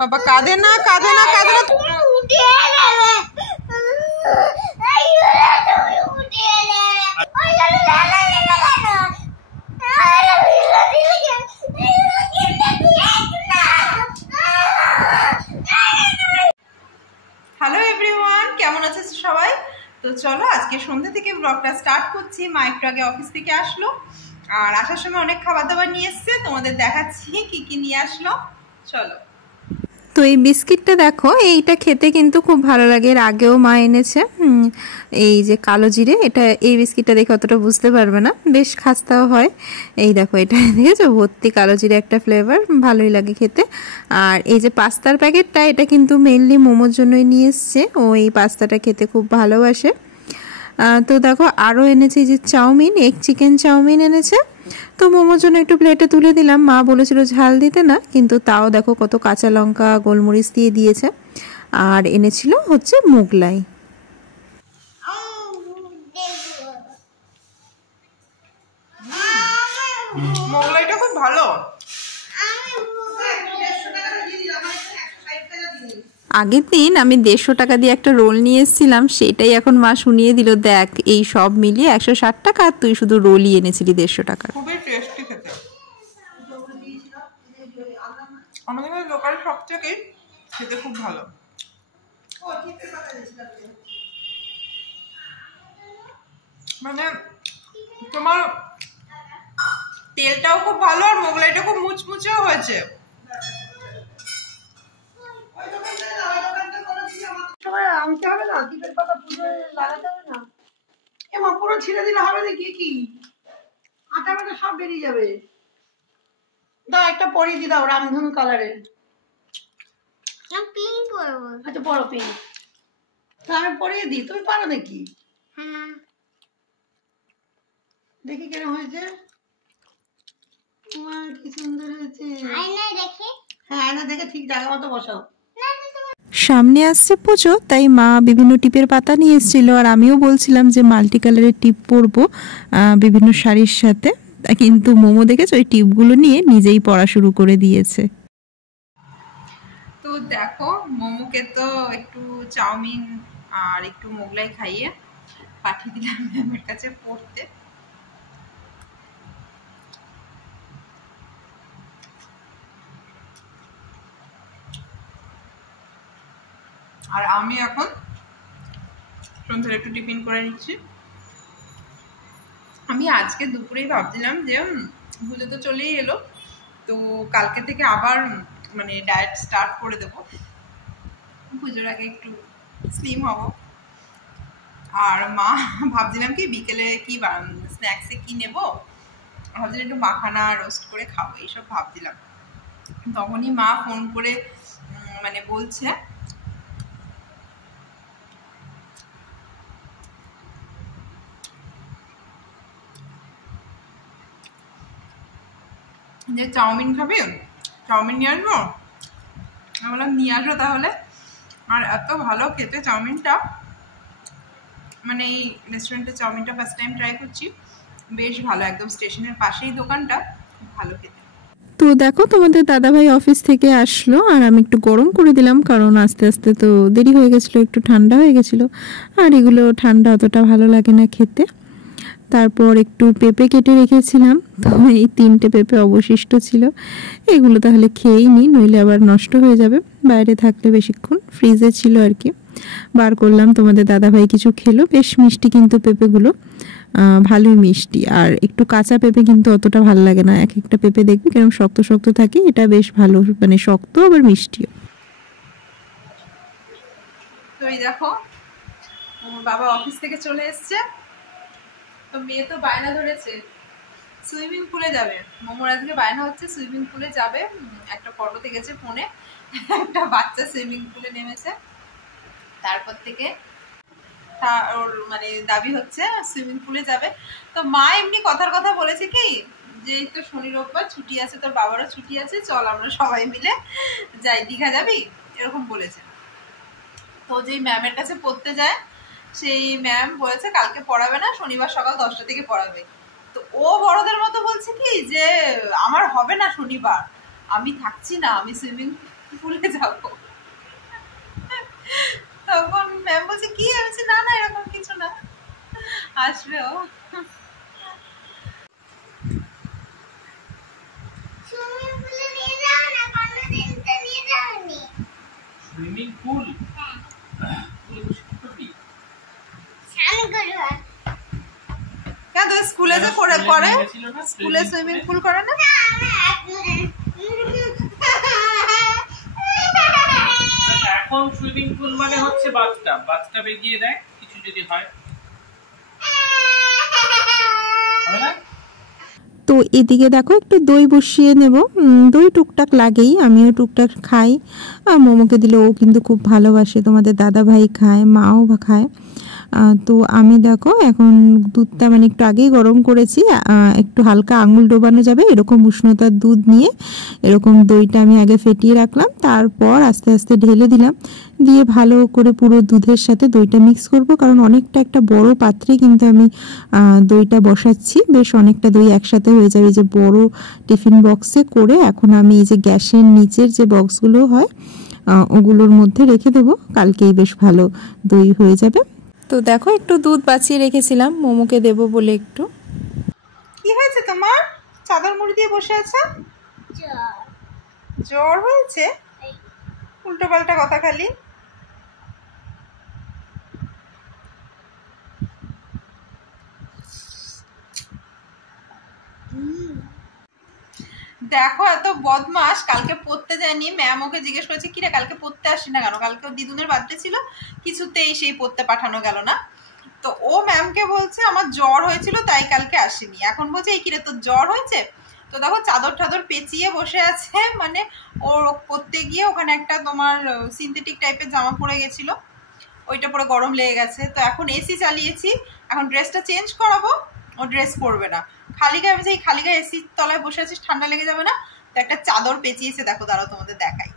বাবা কাঁদে না কাঁদে না কাঁদে না হ্যালো এভরিওয়ান, কেমন আছে সবাই? তো চলো আজকে সন্ধ্যা থেকে ব্লগটা স্টার্ট করছি। মা একটু আগে অফিস থেকে আসলো, আর আসার সময় অনেক খাবার দাবার নিয়ে এসছে, তোমাদের দেখাচ্ছি কি কি নিয়ে আসলো। চলো। তো এই বিস্কিটটা দেখো, এইটা খেতে কিন্তু খুব ভালো লাগে। এর আগেও মা এনেছে এই যে কালো জিরে, এটা এই বিস্কিটটা দেখে অতটা বুঝতে পারবে না, বেশ খাস্তাও হয়। এই দেখো, এটা দেখেছো ভর্তি কালো জিরে একটা ফ্লেভার, ভালোই লাগে খেতে। আর এই যে পাস্তার প্যাকেটটা, এটা কিন্তু মেনলি মোমোর জন্যই নিয়ে এসছে, ও এই পাস্তাটা খেতে খুব ভালোবাসে। তো দেখো আরও এনেছে যে চাউমিন, এগ চিকেন চাউমিন এনেছে। তো মোমোর জন্য একটু প্লেটে তুলে দিলাম। মা বলেছিল ঝাল দিতে না, কিন্তু তাও দেখো কত কাঁচা লঙ্কা গোলমরিচ দিয়ে দিয়েছে। আর এনেছিল হচ্ছে মোগলাই। মোগলাইটা খুব ভালো। আগের দিন আমি 150 টাকা দিয়ে একটা রোল নিয়ে এসেছিলাম, সেটাই এখন মা শুনিয়ে দিল, দেখ এই সব মিলিয়ে 160 টাকা, আর তুই শুধু রোলই এনেছিলি 150 টাকা। খুবই টেস্টি খেতে। আমাদের লোকাল সব থেকে খেতে খুব ভালো। মানে তোমার তেলটাও খুব ভালো, আর মোগলাইটা খুব মুচমুচেও হয়েছে। আনতে হবে না, টিপের পাতা পুরো লাগাতে হবে না। এমা পুরো ছিঁড়ে দিলে হবে নাকি? কি আটা বাটা সব বেরিয়ে যাবে। দাও একটা পরিয়ে দি, দাও রামধনু কালারের। আচ্ছা বড় পিঙ্ক, আমি পরিয়ে দিই, তুমি পারো নাকি? হ্যাঁ দেখি কেন হয়েছে। কি সুন্দর হয়েছে। হ্যাঁ আয়না দেখে ঠিক জায়গা মতো বসাও। সামনে আসছে পুজো, তাই মা বিভিন্ন টিপের পাতা নিয়ে এসেছিল, আর আমিও বলছিলাম যে মাল্টি কালারের টিপ পরবো বিভিন্ন শাড়ির সাথে, কিন্তু মোমো দেখেছো ওই টিপগুলো নিয়ে নিজেই পরা শুরু করে দিয়েছে। তো দেখো মোমোকে তো একটু চাউমিন আর একটু মোগলাই খাইয়ে পাঠিয়ে দিলাম ম্যামের কাছে পড়তে। আর আমি এখন সন্ধ্যায় একটু টিফিন করে নিচ্ছি। আমি আজকে দুপুরেই ভাবছিলাম যে পুজো তো চলেই এলো, তো কালকে থেকে আবার মানে ডায়েট স্টার্ট করে দেবো, পুজোর আগে একটু স্লিম হব। আর মা ভাবছিলাম কি বিকেলে কি স্ন্যাক্সে কি নেব, ভাবছিলাম একটু মাখানা রোস্ট করে খাবো, এইসব ভাবছিলাম। তখনই মা ফোন করে মানে বলছে যে চাউমিন খাবে, চাউমিন নিয়ে আসবো। আমি বললাম নিয়ে আসবো তাহলে। আর এত ভালো খেতে চাউমিনটা, মানে এই রেস্টুরেন্টের চাউমিনটা ফার্স্ট টাইম ট্রাই করছি, বেশ ভালো, একদম স্টেশনের পাশেই দোকানটা, খুব ভালো খেতে। তো দেখো তোমাদের দাদাভাই অফিস থেকে আসলো, আর আমি একটু গরম করে দিলাম, কারণ আস্তে আস্তে তো দেরি হয়ে গেছিলো, একটু ঠান্ডা হয়ে গেছিলো, আর এগুলো ঠান্ডা অতটা ভালো লাগে না খেতে। তারপর একটু পেঁপে কেটে রেখেছিলাম, তো এই 3টে পেঁপে অবশিষ্ট ছিল, এগুলো তাহলে খেয়েই নিই, নইলে আবার নষ্ট হয়ে যাবে, বাইরে থাকলে বেশিক্ষণ। ফ্রিজে ছিল আর কি, বার করলাম। তোমাদের দাদাভাই কিছু খেলো, বেশ মিষ্টি কিন্তু পেঁপেগুলো, ভালোই মিষ্টি। আর একটু কাঁচা পেঁপে কিন্তু অতটা ভালো লাগে না, এক একটা পেঁপে দেখবে কিরকম শক্ত শক্ত থাকে, এটা বেশ ভালো, মানে শক্ত আবার মিষ্টিও। তো এই দেখো বাবা অফিস থেকে চলে এসছে, তো মেয়ে তো বায়না ধরেছে সুইমিং পুলে যাবে। মোমোর আজকে বায়না হচ্ছে সুইমিং পুলে যাবে। একটা ফটো দেখেছে ফোনে, একটা বাচ্চা সুইমিং পুলে নেমেছে, তারপর থেকে ওর মানে দাবি হচ্ছে সুইমিং পুলে যাবে। তো মা এমনি কথার কথা বলেছে কি যে এই তো শনি রোববার ছুটি আছে, তোর বাবারও ছুটি আছে, চল আমরা সবাই মিলে যাই, দীঘা যাবি, এরকম বলেছে। তো যেই ম্যামের কাছে পড়তে যায়, সেই ম্যাম বলেছে কালকে পড়াবে না, শনিবার সকাল 10টা থেকে পড়াবে। তো ও বড়দের মতো বলছে কি যে আমার হবে না শনিবার, আমি থাকছি না, আমি সুইমিং পুলে যাব। তখন ম্যাম বলছে কি, আমি বলছি না না এরকম কিছু না, আসবে ও। সুইমিং পুল কেন তুই স্কুলে যে করে স্কুলে সুইমিং পুল করে না? এখন সুইমিং পুল মানে হচ্ছে বাথটাবে গিয়ে দেয় কিছু যদি হয়, হবে না? তো এদিকে দেখো একটু দই বসিয়ে নেব। দই টুকটাক লাগেই, আমিও টুকটাক খাই, আর মোমোকে দিলে ও কিন্তু খুব ভালোবাসে, তোমাদের দাদা ভাই খায়, মাও খায়। তো আমি দেখো এখন দুধটা মানে একটু আগেই গরম করেছি, একটু হালকা আঙুল ডোবানো যাবে এরকম উষ্ণতার দুধ নিয়ে এরকম দইটা আমি আগে ফেটিয়ে রাখলাম, তারপর আস্তে আস্তে ঢেলে দিলাম, দিয়ে ভালো করে পুরো দুধের সাথে দইটা মিক্স করব, কারণ অনেকটা একটা বড় পাত্রে কিন্তু আমি দইটা বসাচ্ছি, বেশ অনেকটা দই একসাথে হয়ে যাবে। যে বড় টিফিন বক্সে করে এখন আমি এই যে গ্যাসের নিচের যে বক্সগুলো হয় ওগুলোর মধ্যে রেখে দেবো, কালকেই বেশ ভালো দই হয়ে যাবে। তো দেখো একটু দুধ বাঁচিয়ে রেখেছিলাম মোমোকে দেব বলে। একটু কি হয়েছে তোমার? চাদর মুড়ি দিয়ে বসে আছো? জ্বর হয়েছে? উল্টো পাল্টা কথা খালি। দেখো এত বদমাস, কালকে পড়তে যায়নি, ম্যাম ওকে জিজ্ঞেস করেছে কিরে কালকে পড়তে আসি না কেন, কালকে দিদুনের বার্থডে ছিল, কিছুতেই সেই পড়তে পাঠানো গেল না। তো ও ম্যামকে বলছে আমার জ্বর হয়েছিল তাই কালকে আসেনি, এখন বলছে এই কিরে তোর জ্বর হয়েছে? তো দেখো চাদর টাদর পেঁচিয়ে বসে আছে, মানে ওর পড়তে গিয়ে ওখানে একটা তোমার সিনথেটিক টাইপের জামা পরে গেছিল, ওইটা পরে গরম লেগে গেছে। তো এখন এসি চালিয়েছি, এখন ড্রেসটা চেঞ্জ করাবো, ও ড্রেস পরবে না, খালি গায়ে এই খালি গায়ে এসির তলায় বসে আছিস, ঠান্ডা লেগে যাবে না? তো একটা চাদর পেঁচিয়েছে, দেখো দাঁড়াও তোমাদের দেখাই।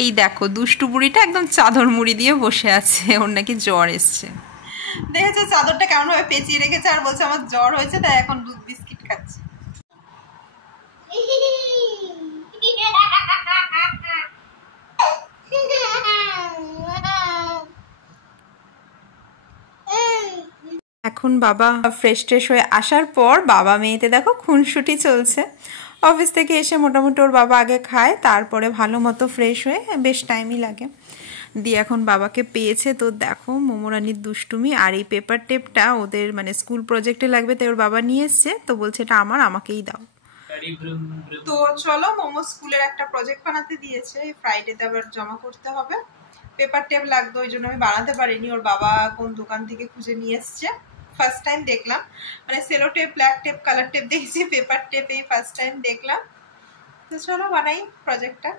এই দেখো দুষ্টু বুড়িটা একদম চাদর মুড়ি দিয়ে বসে আছে, ওর নাকি জ্বর এসছে। দেখেছো চাদরটা কেমন ভাবে পেঁচিয়ে রেখেছে, আর বলছে আমার জ্বর হয়েছে তাই এখন দুধ বিস্কিট খাচ্ছে। এখন বাবা ফ্রেশ ট্রেশ হয়ে আসার পর বাবা মেয়েতে দেখো খুনসুটি চলছে। অফিস থেকে এসে মোটামুটি ওর বাবা আগে খায়, তারপরে ভালো মতো ফ্রেশ হয়ে, বেশ টাইমই লাগে, দিয়ে এখন বাবাকে পেয়েছে। তো দেখো মোমোরানির দুষ্টুমি। আর এই পেপার টেপটা ওদের মানে স্কুল প্রজেক্টে লাগবে, তাই ওর বাবা নিয়ে এসছে, তো বলছে এটা আমাকেই দাও। তো চলো মোমো স্কুলের একটা প্রজেক্ট বানাতে দিয়েছে, ফ্রাইডেতে আবার জমা করতে হবে, পেপার টেপ লাগতো, ওই জন্য আমি বানাতে পারিনি, ওর বাবা কোন দোকান থেকে খুঁজে নিয়ে এসছে। ফার্স্ট টাইম দেখলাম, মানে cello tape, black tape, colour tape দেখেছি, পেপার টেপ এই ফার্স্ট টাইম দেখলাম। তো চলো বানাই প্রজেক্টটা।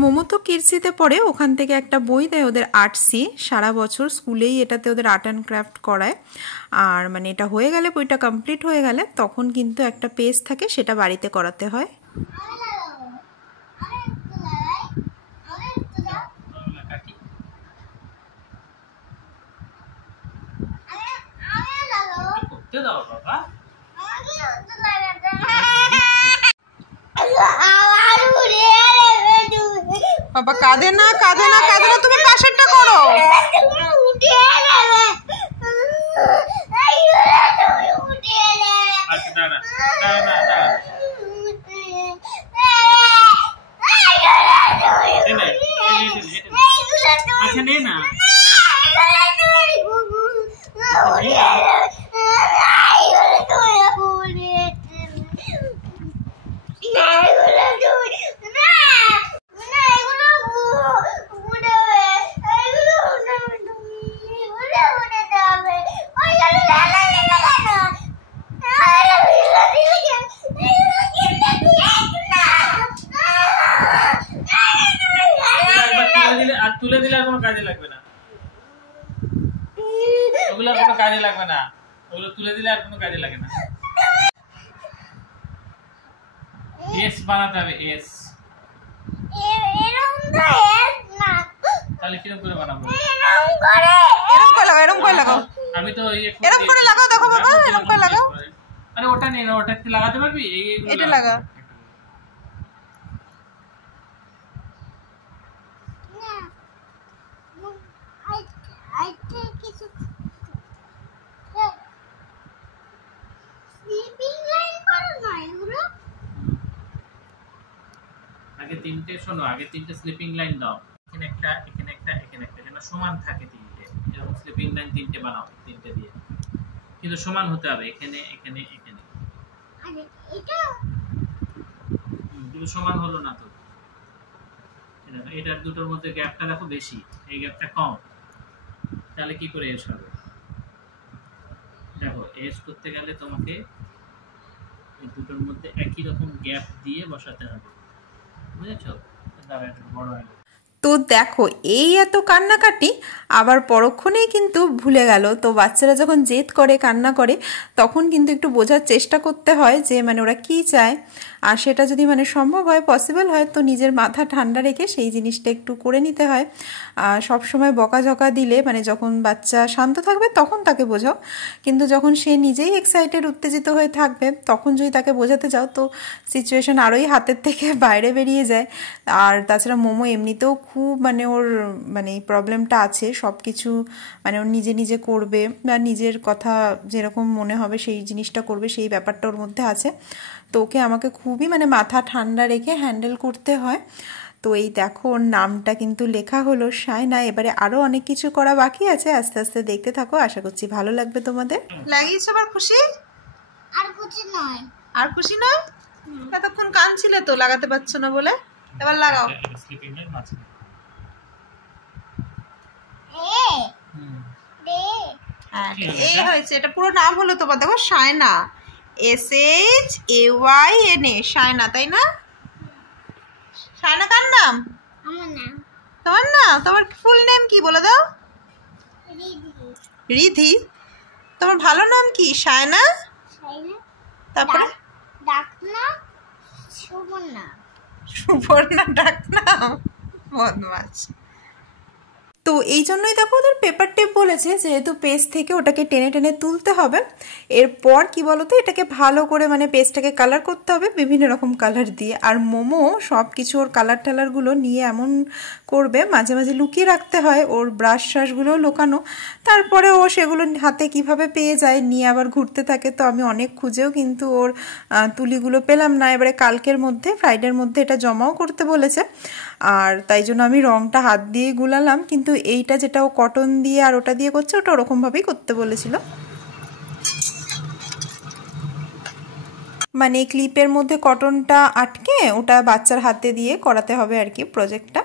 মোমো তো কিডসিতে পড়ে, ওখান থেকে একটা বই দেয় ওদের আর্টসি, সারা বছর স্কুলেই এটাতে ওদের আর্ট অ্যান্ড ক্রাফট করায়। আর মানে এটা হয়ে গেলে, বইটা কমপ্লিট হয়ে গেলে তখন কিন্তু একটা পেজ থাকে, সেটা বাড়িতে করাতে হয়। বাবা কাঁদে না, কাঁদে না, কাঁদে না, তুমি পাশেরটা করো। তুলে দিলে আর কোনো কাজে লাগবে না, ওগুলো কোনো কাজে লাগবে না, ওগুলো তুলে দিলে আর কোনো কাজে লাগে না। এস বানাতে হবে, এস। তাহলে কিরকম করে বানাবো? এরকম করে লাগাও, এরকম করে লাগাও, আমি তো এরকম করে লাগাও। দেখো বাবা, এরকম করে লাগাও। আরে ওটা নেই না, ওটা একটু লাগাতে পারবি? এটা লাগা। আগে তিনটে শোনো, আগে তিনটে স্লিপিং লাইন দাও। এখানে একটা, এখানে একটা, এখানে একটা, যেন সমান থাকে তিনটে। এরকম স্লিপিং লাইন তিনটে বানাও, তিনটে দিয়ে, কিন্তু সমান হতে হবে। এখানে এখানে এখানে দুটো সমান হলো না তো। এটার দুটোর মধ্যে গ্যাপটা দেখো বেশি, এই গ্যাপটা কম, তাহলে কি করে এস হবে? দেখো এস করতে গেলে তোমাকে এই দুটোর মধ্যে একই রকম গ্যাপ দিয়ে বসাতে হবে, বুঝেছো? দাঁড়া একটু বড় হয়। তো দেখো এই এত কান্নাকাটি, আবার পরক্ষণেই কিন্তু ভুলে গেল। তো বাচ্চারা যখন জেদ করে, কান্না করে, তখন কিন্তু একটু বোঝার চেষ্টা করতে হয় যে মানে ওরা কী চায়। আর সেটা যদি মানে সম্ভব হয়, পসিবল হয়, তো নিজের মাথা ঠান্ডা রেখে সেই জিনিসটা একটু করে নিতে হয়। সব সময় বকাঝকা দিলে মানে যখন বাচ্চা শান্ত থাকবে তখন তাকে বোঝাও, কিন্তু যখন সে নিজেই এক্সাইটেড, উত্তেজিত হয়ে থাকবে, তখন যদি তাকে বোঝাতে যাও তো সিচুয়েশন আরোই হাতের থেকে বাইরে বেরিয়ে যায়। আর তাছাড়া মোমো এমনিতেও খুব মানে ওর মানে এই প্রবলেমটা আছে, সব কিছু মানে ওর নিজে নিজে করবে বা নিজের কথা যেরকম মনে হবে সেই জিনিসটা করবে, সেই ব্যাপারটা ওর মধ্যে আছে। তো ওকে আমাকে খুবই মানে মাথা ঠান্ডা রেখে হ্যান্ডেল করতে হয়। তো এই দেখো ওর নামটা কিন্তু লেখা হলো সায়না। এবারে আরও অনেক কিছু করা বাকি আছে, আস্তে আস্তে দেখতে থাকো, আশা করছি ভালো লাগবে তোমাদের। লাগিয়েছো আবার খুশি? আর খুশি নয়। আর খুশি নয়? এতক্ষণ কাঁদছিলে তো লাগাতে পারছো না বলে, এবার লাগাও। স্লিপিং লাইন আছে। হ্যাঁ এই হয়েছে, এটা পুরো নাম হলো তোমার, দেখো সায়না, SHAYNA, সায়না, তাই না? সায়না কার নাম? আমার নাম তোমার নাম? তোমার ফুল নেম কি বলে দাও? রিধি। রিধি? তোমার ভালো নাম কি? সায়না? সাইনা। তারপরে ডাকনা সুবর্ণা। সুবর্ণা ডাকনাম? বদমাস। তো এই জন্যই দেখো ওদের পেপার টেপ বলেছে, যেহেতু পেস্ট থেকে ওটাকে টেনে টেনে তুলতে হবে। এরপর কি বলতো, এটাকে ভালো করে মানে পেস্টটাকে কালার করতে হবে বিভিন্ন রকম কালার দিয়ে। আর মোমো সব কিছু ওর কালার টালারগুলো নিয়ে এমন করবে, মাঝে মাঝে লুকিয়ে রাখতে হয়, ওর ব্রাশ শ্রাশগুলোও লুকানো। তারপরে ও সেগুলো হাতে কিভাবে পেয়ে যায়, নিয়ে আবার ঘুরতে থাকে। তো আমি অনেক খুঁজেও কিন্তু ওর তুলিগুলো পেলাম না। এবারে কালকের মধ্যে, ফ্রাইডের মধ্যে এটা জমাও করতে বলেছে। আর তাই জন্য আমি রংটা হাত দিয়ে গুলালাম, কিন্তু এইটা যেটা ও কটন দিয়ে আর ওটা দিয়ে করছে, ওটা ওরকমভাবেই করতে বলেছিল। মানে ক্লিপের মধ্যে কটনটা আটকে ওটা বাচ্চার হাতে দিয়ে করাতে হবে আর কি প্রজেক্টটা।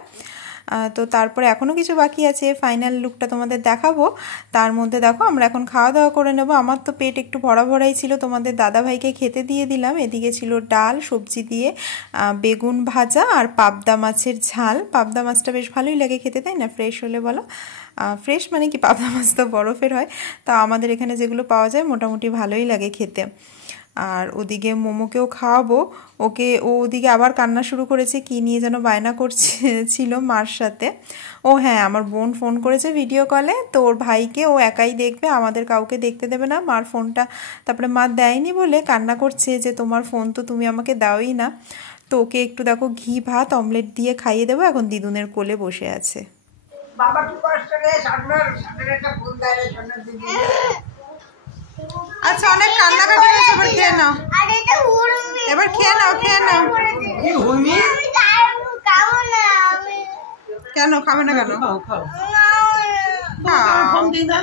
তো তারপরে এখনও কিছু বাকি আছে, ফাইনাল লুকটা তোমাদের দেখাবো। তার মধ্যে দেখো আমরা এখন খাওয়া দাওয়া করে নেব। আমার তো পেট একটু ভরা ভরাই ছিল, তোমাদের দাদাভাইকে খেতে দিয়ে দিলাম। এদিকে ছিল ডাল, সবজি দিয়ে বেগুন ভাজা আর পাবদা মাছের ঝাল। পাবদা মাছটা বেশ ভালোই লাগে খেতে, তাই না? ফ্রেশ হলে বলো। ফ্রেশ মানে কি, পাবদা মাছ তো বরফের হয়, তা আমাদের এখানে যেগুলো পাওয়া যায় মোটামুটি ভালোই লাগে খেতে। আর ওদিকে মোমোকেও খাওয়াবো ওকে। ও ওদিকে আবার কান্না শুরু করেছে, কি নিয়ে যেন বায়না করছিল মার সাথে। ও হ্যাঁ, আমার বোন ফোন করেছে ভিডিও কলে, তো ওর ভাইকে ও একাই দেখবে, আমাদের কাউকে দেখতে দেবে না। মার ফোনটা তারপরে মা দেয়নি বলে কান্না করছে যে তোমার ফোন তো তুমি আমাকে দাওই না। তো ওকে একটু দেখো ঘি ভাত অমলেট দিয়ে খাইয়ে দেবো, এখন দিদুনের কোলে বসে আছে। বাবা কি কষ্ট রে, সামনের একটা ফুল দেয় রে, সামনের দিকে। আচ্ছা অনেক কান্নাকাটি হয়েছে, এবার খেয়ে নাও। আর এটা উড়বে। এবার খেয়ে নাও, খেয়ে নাও। কি হুমি? আমি খাবো না। আমি কেন খাবে না কেন? খাও খাও। খাও। ফোন দিই না।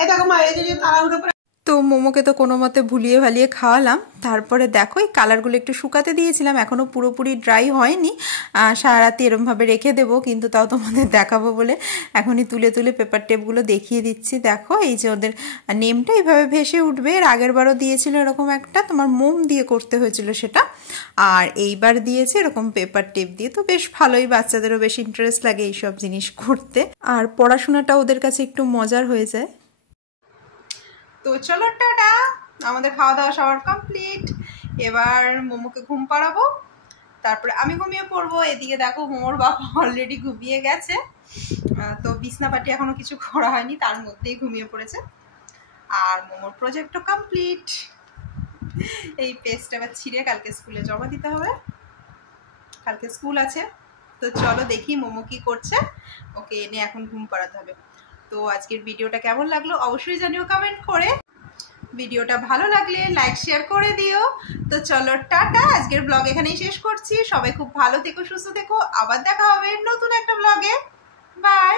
এই দেখো মা, এই যে তাড়াহুড়ো করে। তো মোমোকে তো কোনো মতে ভুলিয়ে ভালিয়ে খাওয়ালাম। তারপরে দেখো এই কালারগুলো একটু শুকাতে দিয়েছিলাম, এখনও পুরোপুরি ড্রাই হয়নি। সারা রাতি এরমভাবে রেখে দেবো, কিন্তু তাও তোমাদের দেখাবো বলে এখনই তুলে তুলে পেপার টেপগুলো দেখিয়ে দিচ্ছি। দেখো এই যে ওদের নেমটা এইভাবে ভেসে উঠবে। এর আগের বারও দিয়েছিল এরকম একটা, তোমার মোম দিয়ে করতে হয়েছিল সেটা, আর এইবার দিয়েছে এরকম পেপার টেপ দিয়ে। তো বেশ ভালোই, বাচ্চাদেরও বেশ ইন্টারেস্ট লাগে এইসব জিনিস করতে, আর পড়াশোনাটা ওদের কাছে একটু মজার হয়ে যায়। তো চলো টাটা, আমাদের খাওয়া দাওয়া সবার কমপ্লিট। এবার মোমোকে ঘুম পাড়াবো, তারপরে আমি ঘুমিয়ে পড়বো। এদিকে দেখো মোমোর বাবা অলরেডি ঘুমিয়ে গেছে, তো বিছনাপাটি এখনো কিছু করা হয়নি, তার মধ্যেই ঘুমিয়ে পড়েছে। আর মোমোর প্রজেক্টও কমপ্লিট। এই পেজটা এবার ছিঁড়ে কালকে স্কুলে জমা দিতে হবে, কালকে স্কুল আছে। তো চলো দেখি মোমো কি করছে, ওকে এনে এখন ঘুম পাড়াতে হবে। তো আজকের ভিডিওটা কেমন লাগলো অবশ্যই জানিও কমেন্ট করে। ভিডিওটা ভালো লাগলে লাইক শেয়ার করে দিও। তো চলো টাটা, আজকের ব্লগ এখানেই শেষ করছি। সবাই খুব ভালো থেকো, সুস্থ থেকো, আবার দেখা হবে নতুন একটা ব্লগে। বাই।